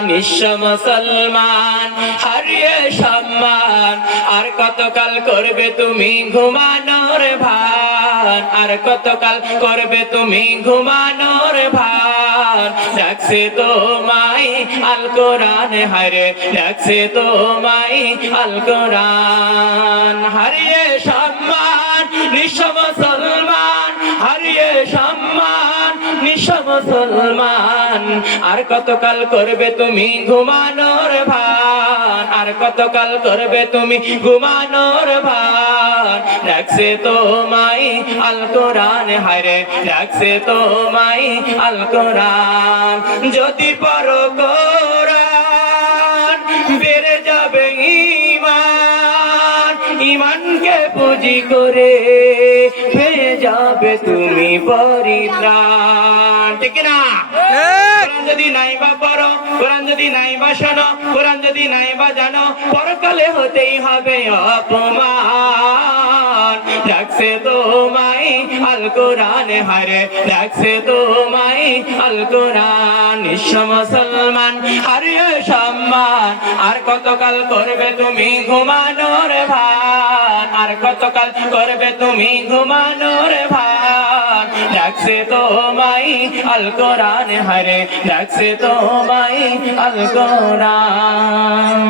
নিঃস্ব মুসলমান হারিয়ে সম্মান, আর কতকাল করবে তুমি ঘুমানোর ভান, আর কতকাল করবে তুমি ঘুমানোর ভান। ডাকছে তোমায় আল কোরআন, হায়রে ডাকছে তোমায় আল কোরআন। হারিয়ে সম্মান নিঃস্ব মুসলমান, হারিয়ে সম্মান নিঃস্ব মুসলমান, আর কতকাল করবে তুমি ঘুমানোর ভান, আর কতকাল করবে তুমি ঘুমানোর ভান। ডাকছে তোমায় আল কোরআন, হায়রে ডাকছে তোমায় আল কোরআন। যদি পড়ো কোরআন বেড়ে যাবে ঈমান, ঈমানকে পুঁজি করে পেয়ে যাবে তুমি পরিত্রাণ। ঠিক না? কোরআন যদি নাই বা পড়ো, কোরআন যদি নাই বা শোনো, কোরআন যদি নাই বা জানো, পরকালে হতেই হবে অপমান। ডাকছে তোমায় আল কোরআন, হায়রে ডাকছে তোমায় আল কোরআন। নিঃস্ব মুসলমান হারিয়ে সম্মান, আর কতকাল করবে তুমি ঘুমানোর ভান, আর কতকাল করবে তুমি ঘুমানোর ভান। ডাকছে তোমায় আল কোরআন, হায়রে ডাকছে তোমায় আল কোরআন।